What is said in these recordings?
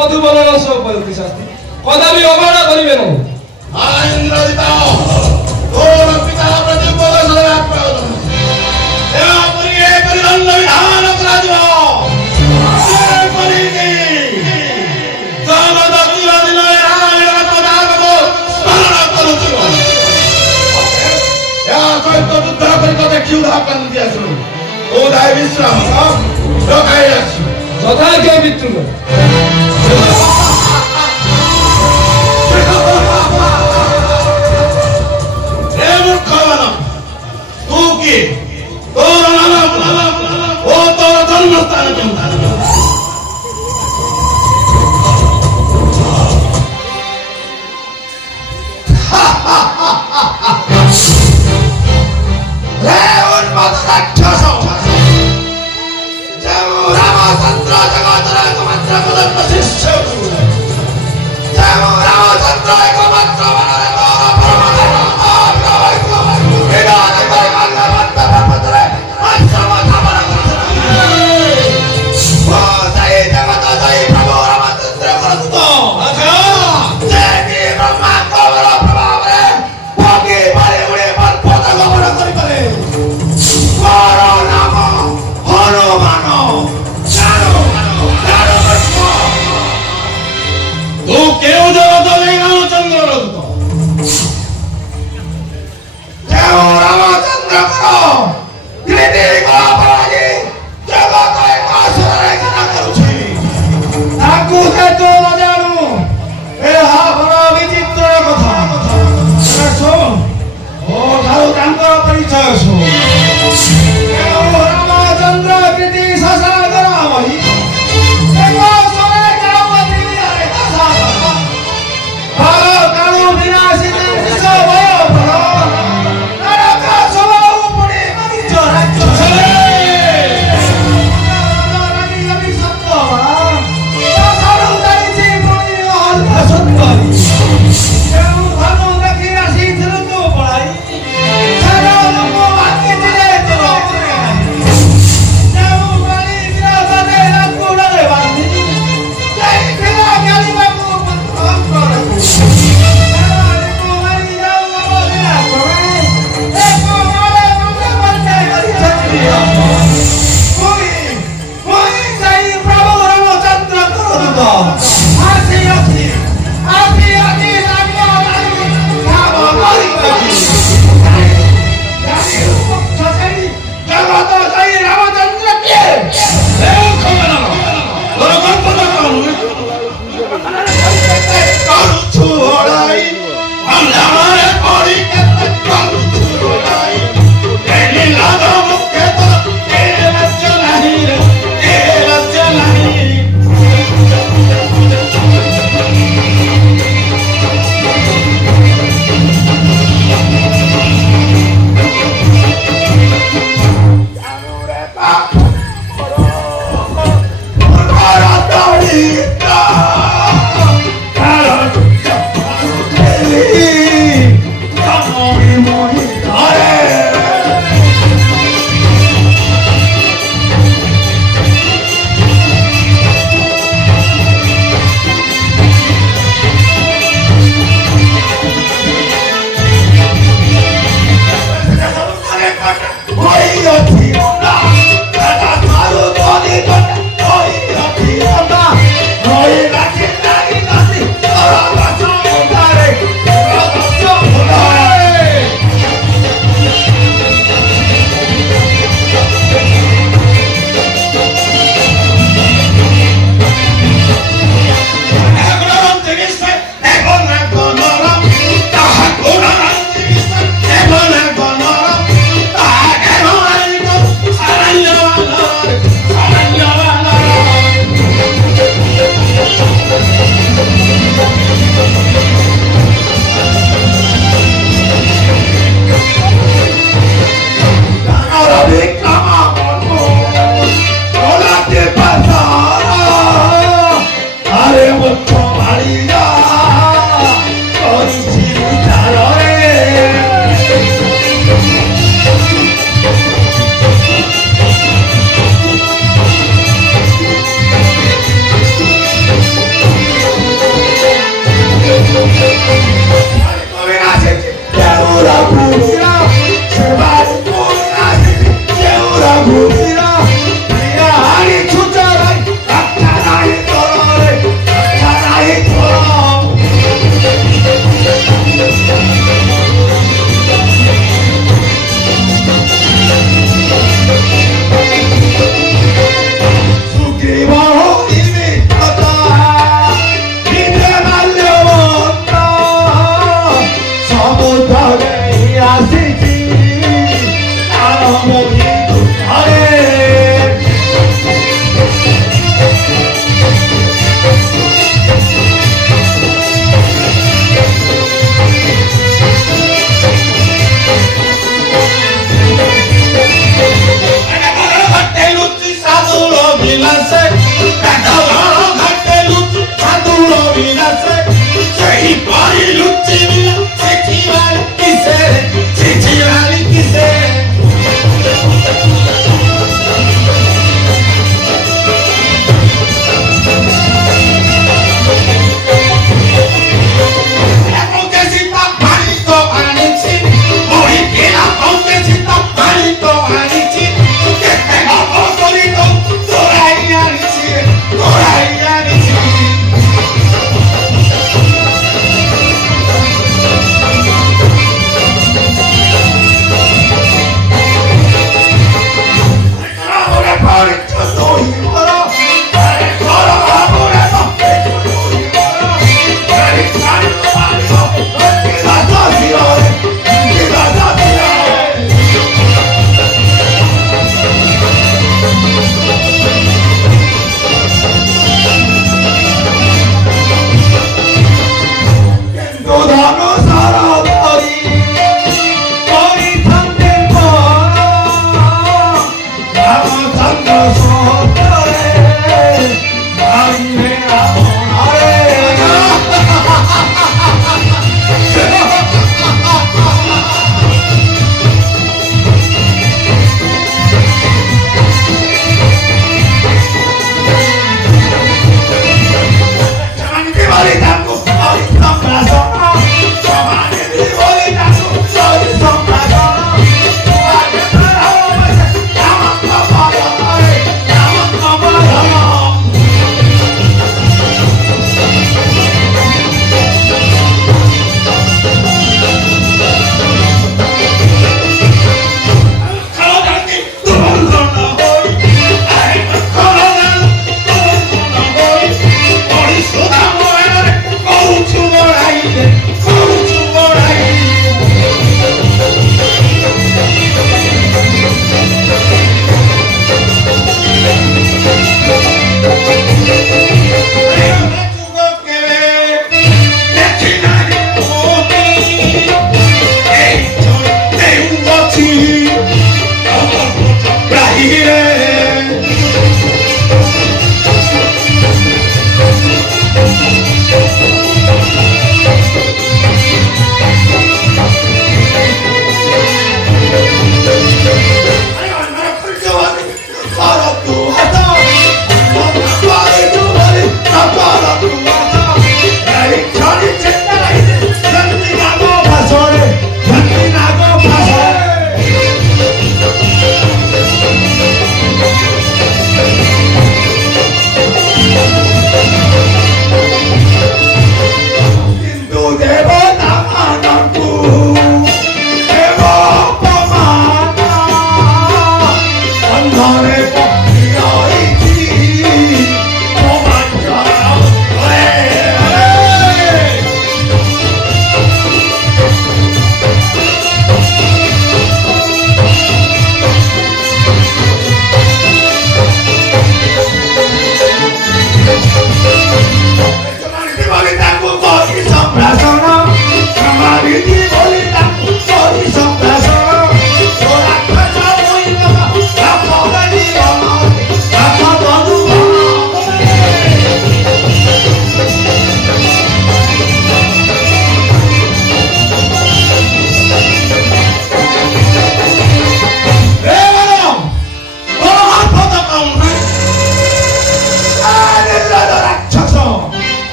মধুবনন উপলক্ষে শাস্তি কদাপি অবহেলা করিবে না। ইন্দ্রজিৎ তোর পিতা প্রতি উপদেশ প্রয়োজন দেবপুরীকে পরিদণ্ড বিধান করাଯିବ। যথাজ্ঞা পিতৃ तू की तोर नाम ओ तोर जन्मस्थान रे उन्मत्त राक्षस रामचंद्र जगतर एकमात्र प्रधान शिष्य रामचंद्र एकमात्र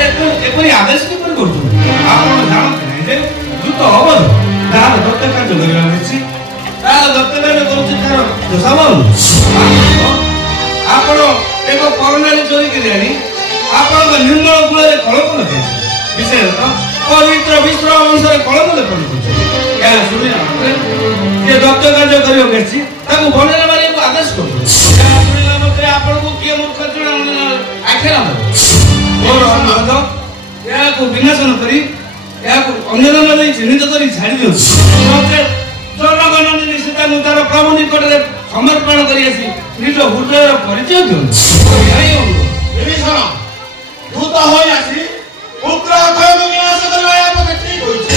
ଏପରି ଆଦେଶ କିପରି କରୁଛନ୍ତି? ଆପଣ ଜାଣନ୍ତି ନାହିଁ ଯେ ଯୁକ୍ତ ଅବଧ ତାହାର ଦତ୍ତ କାର୍ଯ୍ୟ କରିବା ଉଚିତ, ତାହାର ଦତ୍ତ କାର୍ଯ୍ୟ କରୁଛି ତାର ଦୋଷାବଳ। ଆପଣ ଏକ କରଣାରେ ଚୋରିକିରି ଆଣି ଆପଣଙ୍କ ନିର୍ମଳ କୂଳରେ କଳଙ୍କ ଲେଖନ୍ତି, ବିଶେଷତଃ ପବିତ୍ର ବିଶ୍ର ଅନୁସାରେ କଳଙ୍କ ଲେଖନ୍ତି କରୁଛନ୍ତି। ଏହା ଶୁଣିଲା ମାତ୍ରେ କିଏ ଦତ୍ତ କାର୍ଯ୍ୟ କରିବାକୁ ଆସିଛି ତାକୁ ବନେଇଲା ମାରିବାକୁ ଆଦେଶ କରୁଛନ୍ତି। ଏହା ଶୁଣିଲା ମାତ୍ରେ ଆପଣଙ୍କୁ କିଏ ମୂର୍ଖ ଆଖ୍ୟାନ ଦେବ? ମୋର ଅନୁରୋଧ, ଏହାକୁ ବିନାଶନ କରି ଏହାକୁ ଅନ୍ୟଜନ ଦେଇ ଚିହ୍ନିତ କରି ଛାଡ଼ି ଦିଅନ୍ତୁ। ଜନଗଣ ନିଶ୍ଚିତାଙ୍କୁ ତାର ପ୍ରଭୁ ନିକଟରେ ସମର୍ପଣ କରି ଆସି ନିଜ ହୃଦୟର ପରିଚୟ ଦିଅନ୍ତୁ। ବିଭୀଷଣ ଦୂତ ହୋଇ ଆସି ପୁତ୍ର ଅକ୍ଷୟକୁ ବିନାଶ କରିବା ଏହା ପକ୍ଷେ ଠିକ ହୋଇଛି।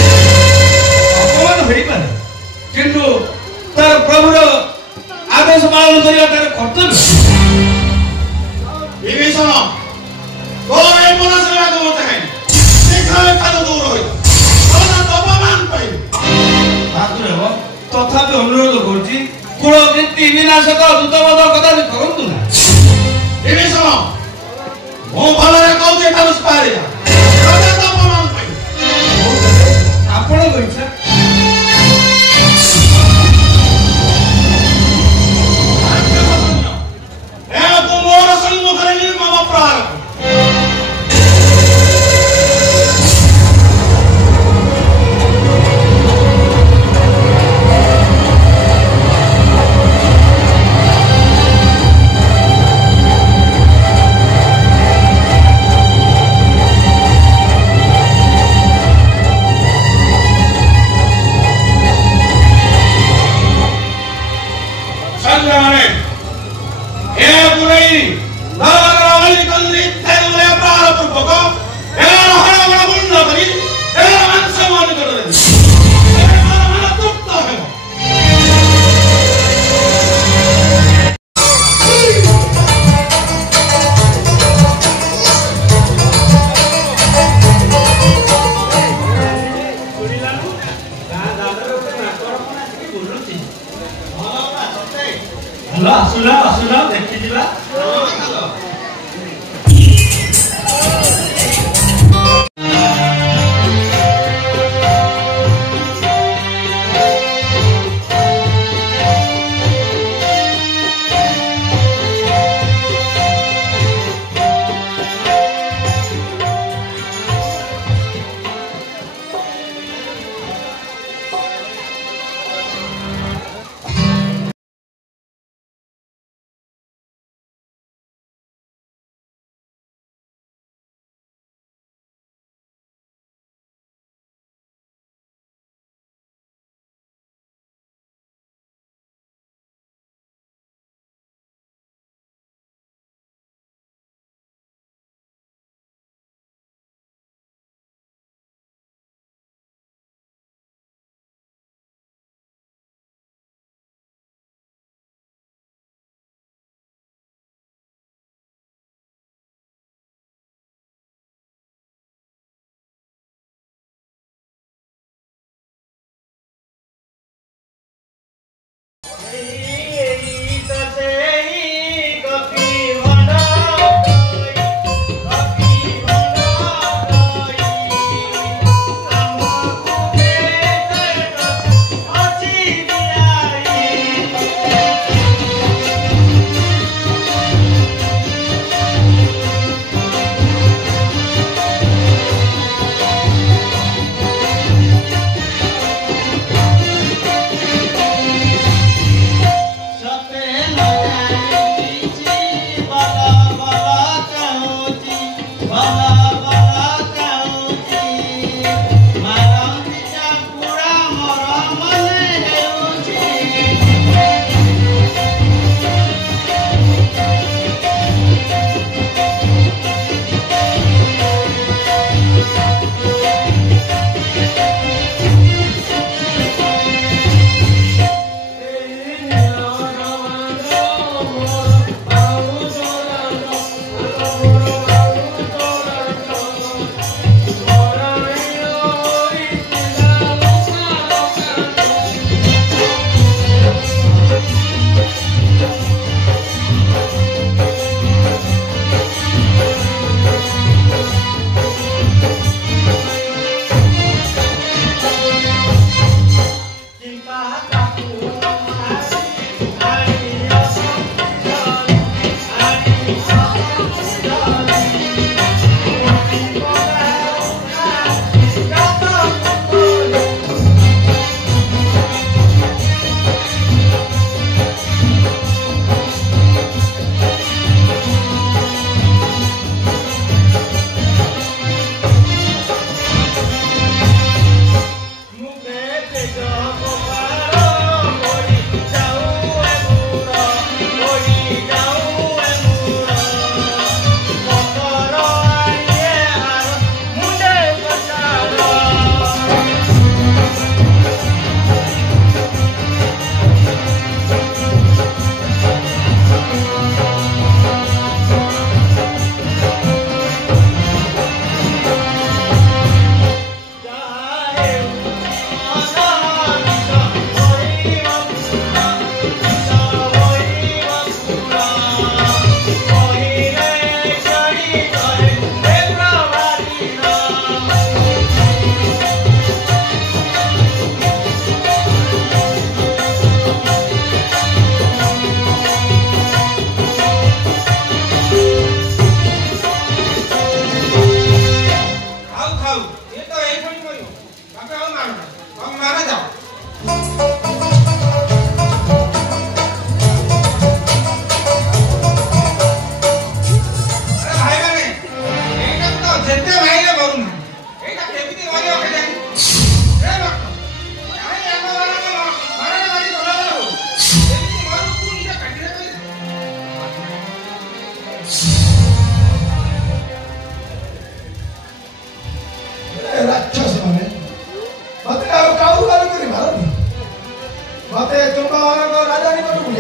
ଅପମାନ ହୋଇପାରେ, କିନ୍ତୁ ତାର ପ୍ରଭୁର ଆଦେଶ ପାଳନ କରିବା ତାର କର୍ତ୍ତବ୍ୟ। ବିଭୀଷଣ ତୋର ଏ ମନ ସେବାକୁ ମତେ କାହିଁ ଶୀଘ୍ର ଏଠାରୁ ଦୂର ହୋଇ ଅପମାନ ପାଇବି। ଭାତୃଦେବ ତଥାପି ଅନୁରୋଧ କରୁଛି, କୁଳ କୀର୍ତ୍ତି ବିନାଶକ ଦୂତବଧ କଦାପି କରନ୍ତୁ ନା। ବିଭୀଷଣ ମୁଁ ଭଲରେ କହୁଛି ଏଠାରୁ ବାହାରିବା ଅପମାନ ପାଇବି। ଆପଣଙ୍କ ଇଚ୍ଛା। ଏହାକୁ ମୋର ସମ୍ମୁଖରେ ନିର୍ମମ ପ୍ରହାର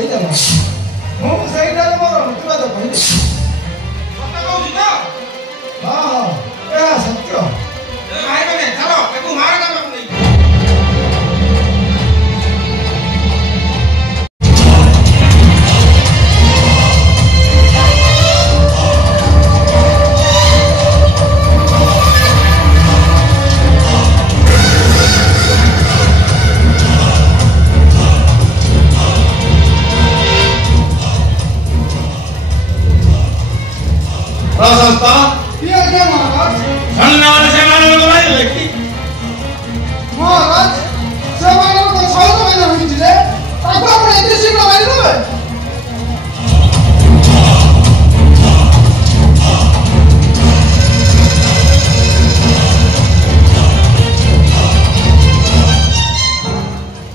କହିଦେଲା ମୁଁ ସେଇଟାରେ ମୋର ମୃତ୍ୟୁବାଦ କହିଲି। କଥା କହୁଛି ତ? ହଁ ହଁ ଏହା ସତ୍ୟ। ଭାଇମାନେ ଚାଲ ତାକୁ ମାର କାମକୁ ନେଇ। प्रशस्ता ये क्या महाराज? धन्यवाद से मानव को भाई लेकी महाराज ସେମାନଙ୍କ ସହିତ ଭାଇ ରହିଥିଲେ ତାକୁ ଆପଣ ଏତେ ଶୀଘ୍ର ମାରିଦେବେ?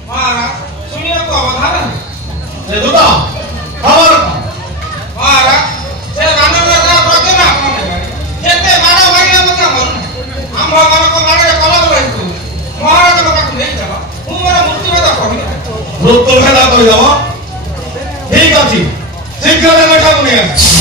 महाराज सुनिए को अवधान ये दुदा खबर महाराज से मानव का प्रतिमा जेते मानव भाई मत मरु आम भगवान को मारे कलम रहितो महाराज को पाखु नहीं जावा ମୁଁ ମୋର ମୃତ୍ୟୁବାଦ କହିବି। ମୃତ୍ୟୁ ଭେଦ କରିଦେବ ଠିକ ଅଛି ଶୀଘ୍ର ଲେଖାକୁ ନେଇ ଆସ।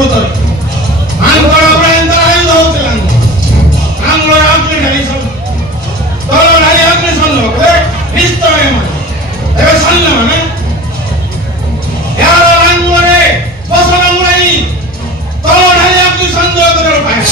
ಪ್ರಕೃತರು ಅಂಗಳ ಪ್ರಯಂತ ಆಯುಧ ಹೋಗ್ತಿಲ್ಲ ಅಂಗಳ ಆಗ್ಲಿ ನೈಸಲ್ ತೋಳ ನೈ ಆಗ್ಲಿ ಸಣ್ಣ ನಿಸ್ತವೆ ಮಾಡಿ ಎವೆ ಸಣ್ಣ ಮನೆ ಯಾರ ಅಂಗವರೆ ಬಸವ ಮುರೈ ತೋಳ ನೈ ಆಗ್ಲಿ ಸಂಜೋಗ ರೂಪಾಯಿ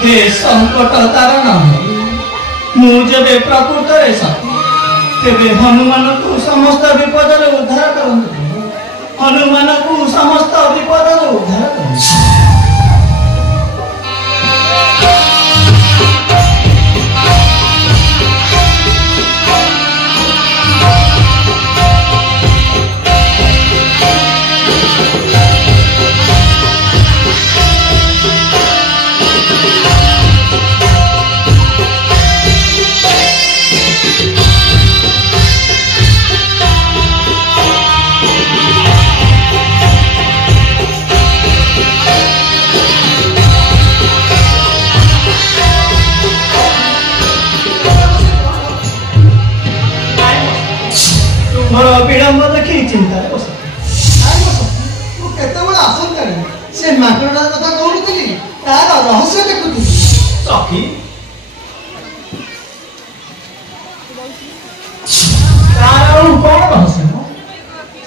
हे संकट तारण मुझे प्रकृत तेरे हनुमान को समस्त विपद उद्धार करते हनुमान को समस्त विपद उद्धार करते विलंब देखी चिंता आसंता से माकड़ा कथा कहूनी तार रहस्य देखुली सखी तार कौन रहस्य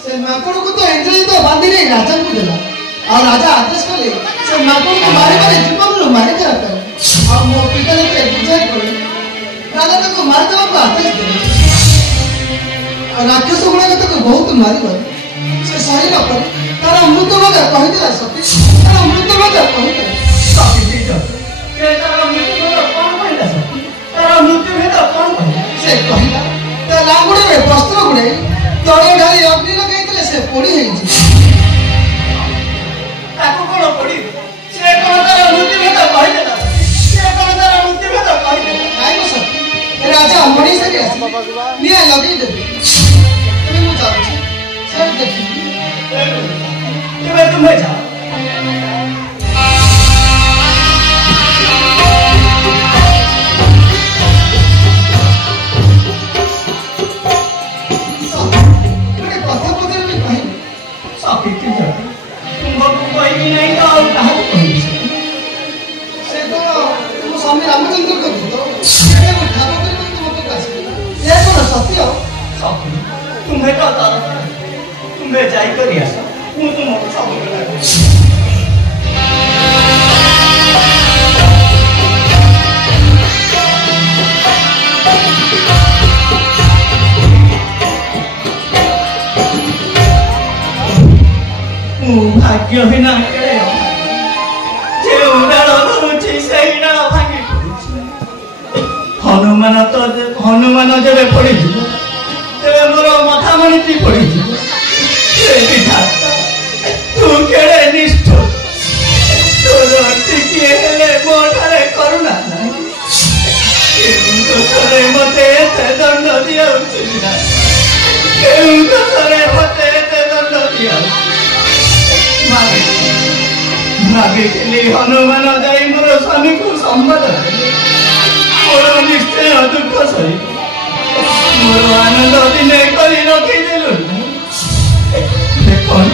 से माकड़ को तो इंद्रजीत बांधी नहीं राजा को देला और राजा आदेश कले से माकड़ को मारी मारी जीवन रो मारी जाता है और मो पिता ने बुझाई करे राजा को मार देवा को आदेश देले राक्षस गुड़ा तो बहुत मारी से सही न पर तार अमृत मजा कहि दिला सती तार अमृत मजा कहि दिला सखी जी के तार अमृत मजा कौन कहला सखी तार अमृत भेदा कौन कहला से कहिला त लांगुड़े में वस्त्र गुड़े तळे ढाली अग्नि लगाई दिले से पोड़ी हेई छी ताको कोन पोड़ी से कोन तार अमृत भेदा कहि देला से कोन तार अमृत भेदा कहि देला नाही को सखी राजा मणि से आसी निया लगई देबे तमे मु जाऊ छी सर देखी तुम जाओ स्वामी रामचंद्र को तुम्हें क्या तुम्हें जाई कर ऐसा तुमको सब भाग्यहीन जे उड़ाल धरुची से भांगी हनुमान जब पड़ी तेरे मोर मथा मणि पड़ी तू केड़े निष्ठ तोर टिके हेले मोठारे करुणा दोषरे मते एते दंड दियाउछि ना केउ दोषरे मते एते दंड दियाउछि भागिली हनुमान जाई मोर स्वामी को संवाद मोर निश्चय दुख सही मोर आनंद दिने करी रखिदेलु कौन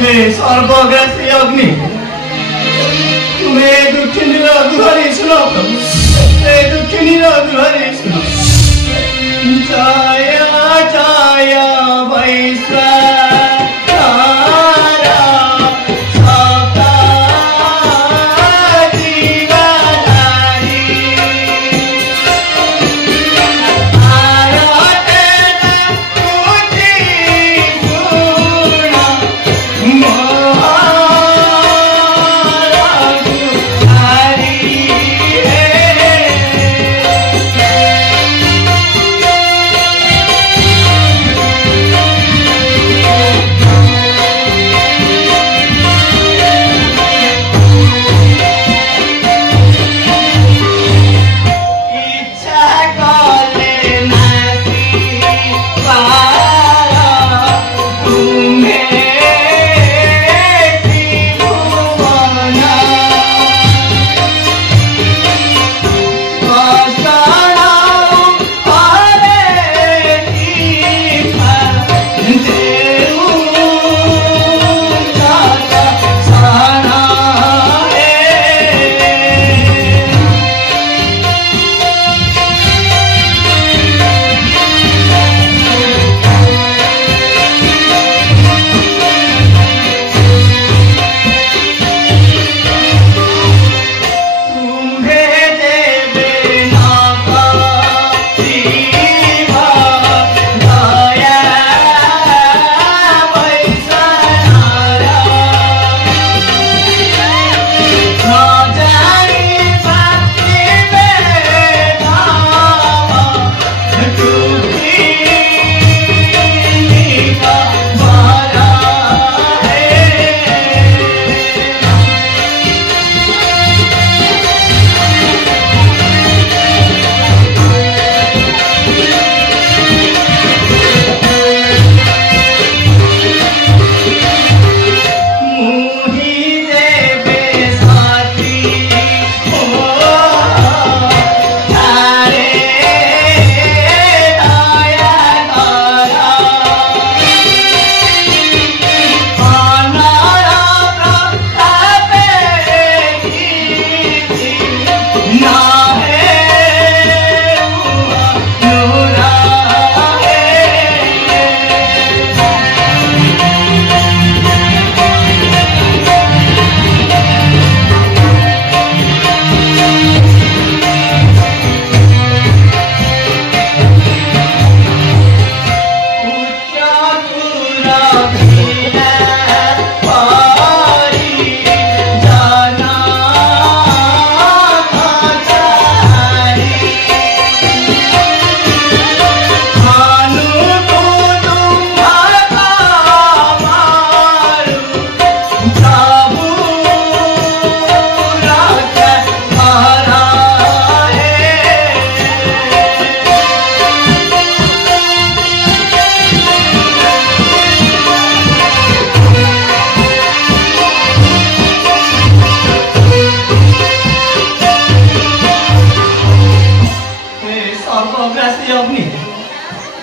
हे सर्वग्रासी अग्नि तुम्हें दुखिनी गुहारी सुनो हे दुखिनी गुहारी सुनो जय जय वैश्वानरा सदा जीवधारी आरते तुझी गुण मोहरा गुहारी हे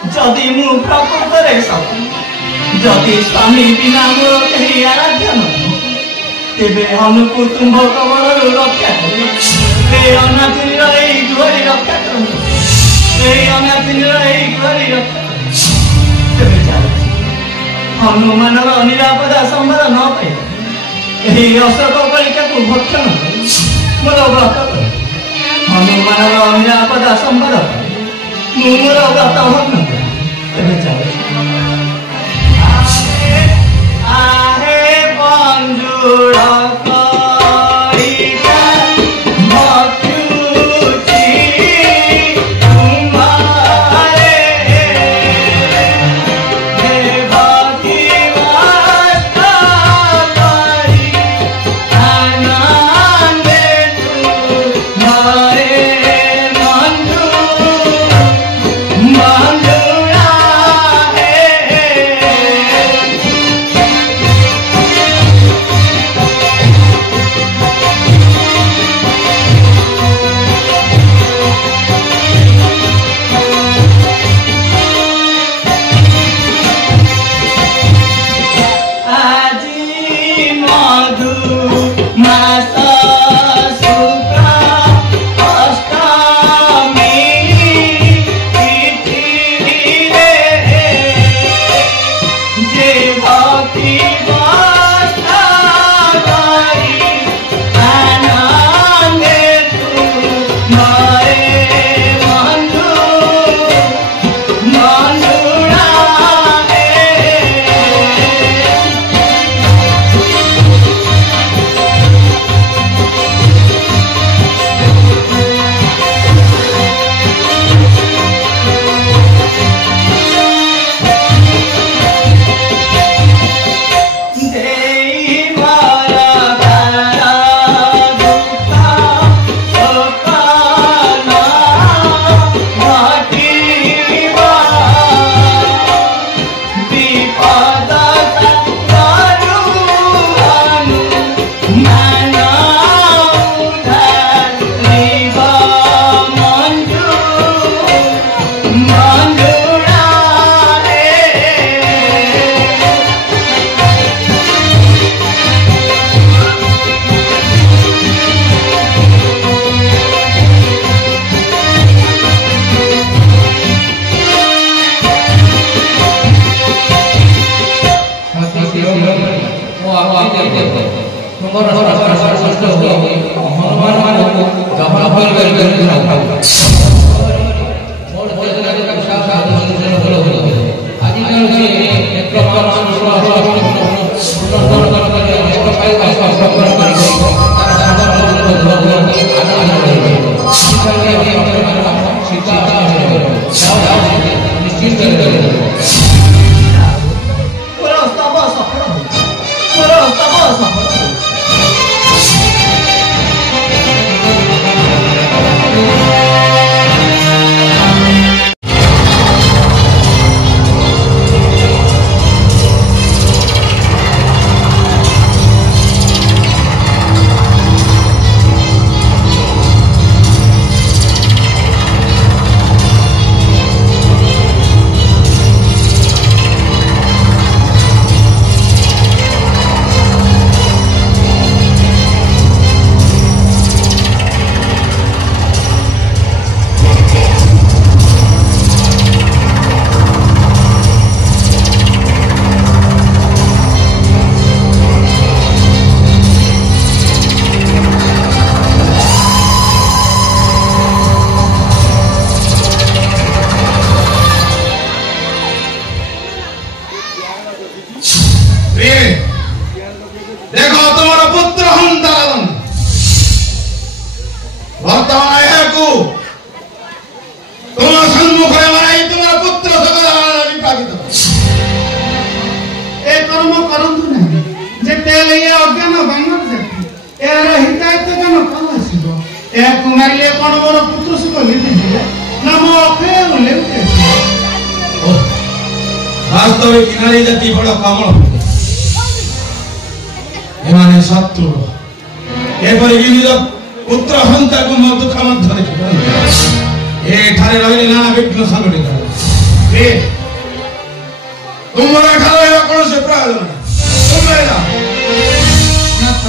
जदि मु प्रकृतरे सती जदि स्वामी बिना मोर केही आराध्य नहीं तेबे हमको तुम कबरରୁ रक्षा कर ए अनाथिनीर एई गृहरी रक्षा कर ए अनाथिनीर एई गृहरी रक्षा कर तेबे चाल हनुमानर निरापद संभार न पाई एही अशोक कलिका को भक्षण मोर व्रत कर हनुमानर निरापद संभार मोर व्रत भग्न कर तेबे चाल आहे बंजुरा वास्तविक नारी जाति बड़ कमल एमाने शत्रु एपरि विविध पुत्र हंता को दुख मध्य एठारे रहिले नाना विघ्न संघटित ତୁମର ଏଠାରେ ରହିବା କୌଣସି ପ୍ରୟୋଜନ ନାହିଁ। ତୁମେ ଯାଅ। ନାଥ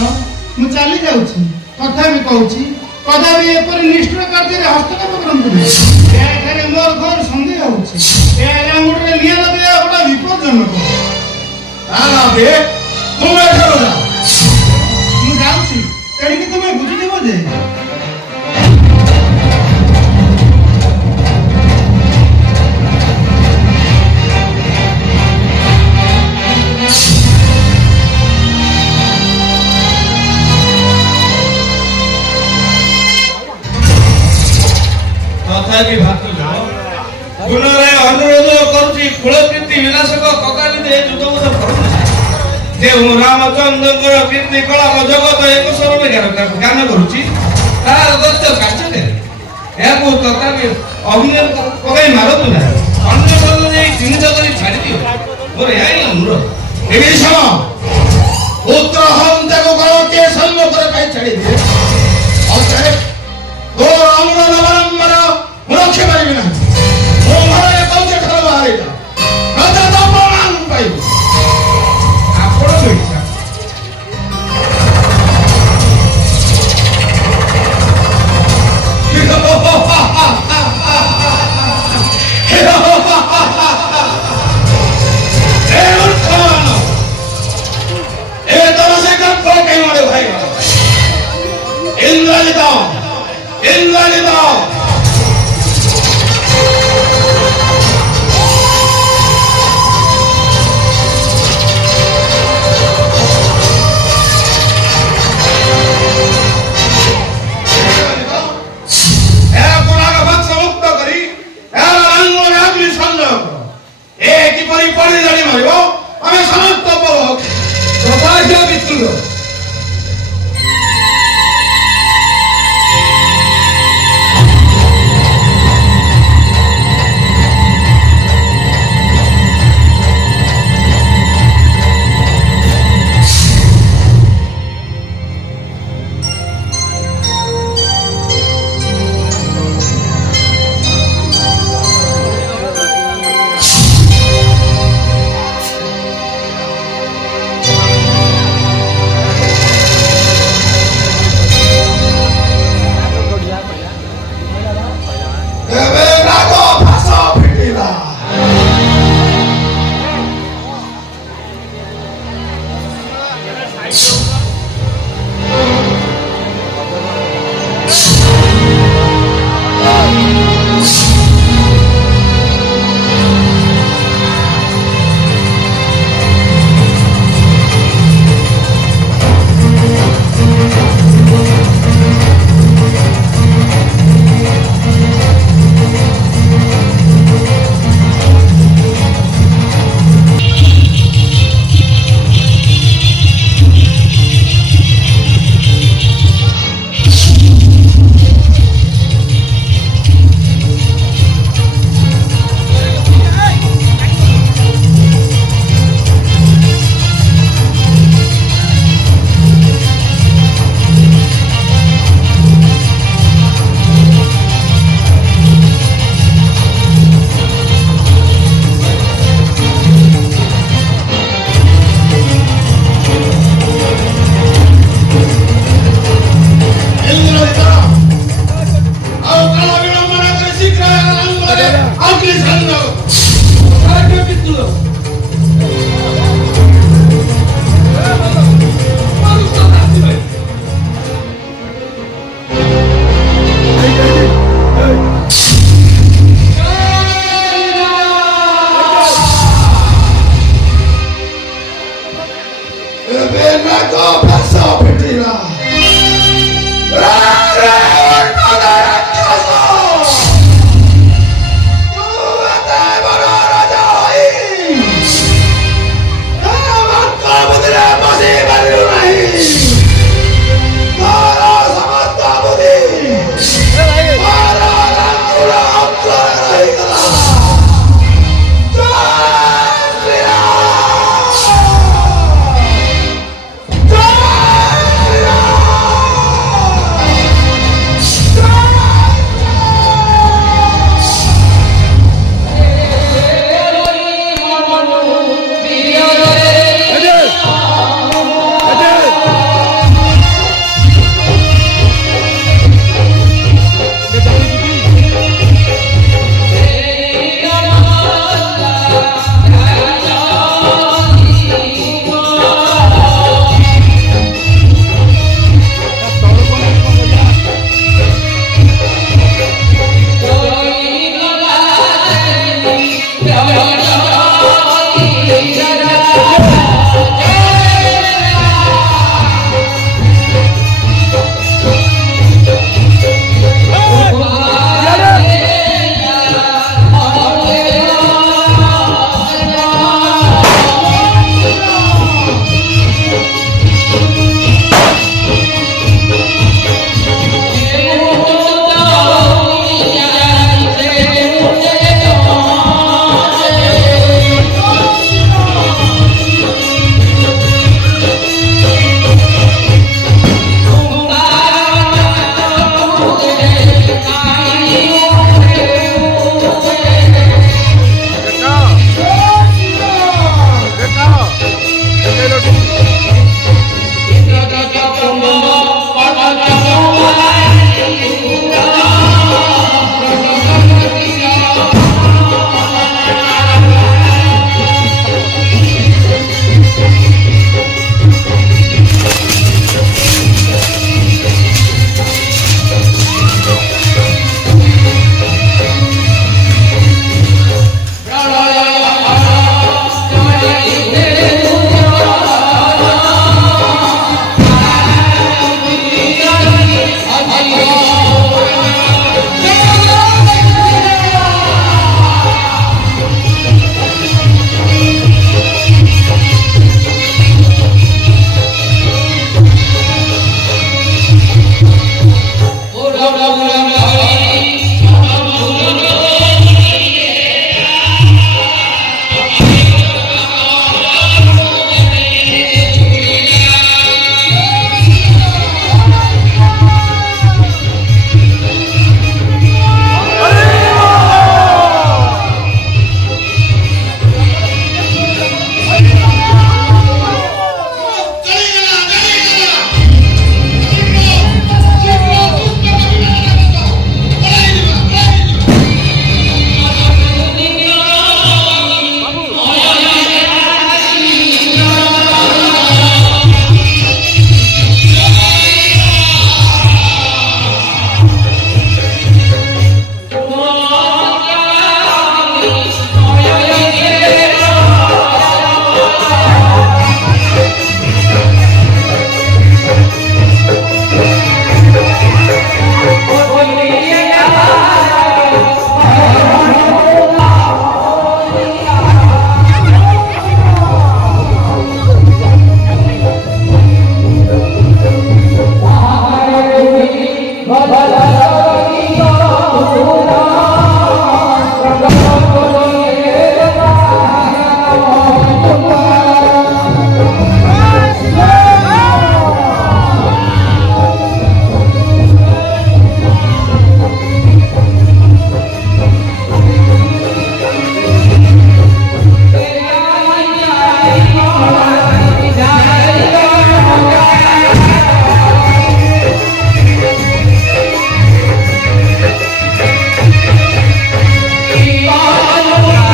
ମୁଁ ଚାଲି ଯାଉଛି, ତଥାପି କହୁଛି କଦାପି ଏପରି ନିଷ୍ଠୁର କାର୍ଯ୍ୟରେ ହସ୍ତକ୍ଷେପ କରନ୍ତୁ ନାହିଁ। ଏଠାରେ ମୋର ଘର ସନ୍ଦେହ ହେଉଛି, ଏହା ମୁଣ୍ଡରେ ନିଆଁ ଲଗେଇବା ବଡ଼ ବିପଦଜନକ। ତୁମେ ଏଠାରୁ ଯାଅ। ମୁଁ ଯାଉଛି, ତେଣିକି ତୁମେ ବୁଝିଯିବ ଯେ ତଥାପି ଭାତୃ ପୁନରାୟ ଅନୁରୋଧ କରୁଛି, କୁଳକୀର୍ତ୍ତି ବିନାଶକ କକାବିଦେ ଯୁଦ୍ଧବୋଧ କରୁଛି ଯେ ରାମଚନ୍ଦ୍ରଙ୍କର କୀର୍ତ୍ତି କଳାପ ଜଗତ ଏକ ସ୍ୱରରେ ଜ୍ଞାନ କରୁଛି, ତାହାର ଦୈତ୍ୟ କାର୍ଯ୍ୟରେ ଏହାକୁ ତଥାପି ଅଗ୍ନି ପକାଇ ମାରନ୍ତୁ ନାହିଁ। ଅନ୍ୟ ବନ୍ଧୁ ଯାଇ ଚିହ୍ନିତ କରି ଛାଡ଼ିଦିଅ। ମୋର ଏହା ହିଁ ଅନୁରୋଧ। ବିଭୀଷଣ, ପୁତ୍ର ହନ୍ତାକୁ କଣ କିଏ ସମ୍ମୁଖରେ ପାଇ ଛାଡ଼ିଦିଏ? ତୋର ଅନୁରୋଧ ବାରମ୍ବାର ମୁଁ ରଖି ପାରିବି ନାହିଁ। ମୋ ଘରେ କହୁଛି ଠାରୁ ବାହାରିଲା ନଚେତ ପ୍ରମାଣ ପାଇବୁ। ଆପଣ ମିଳିଛା ইন্দ্রজিৎ ইন্দ্রজিৎ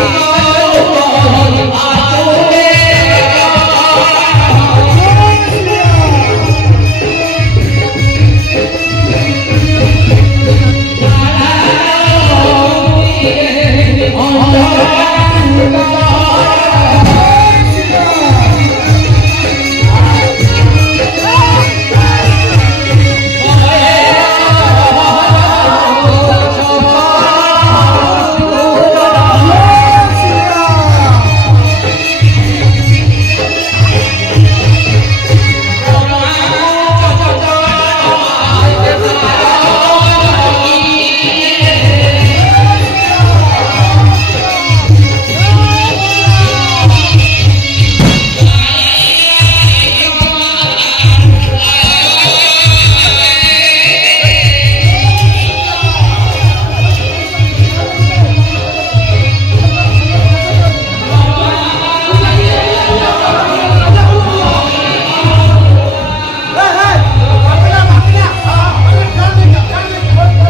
Bye.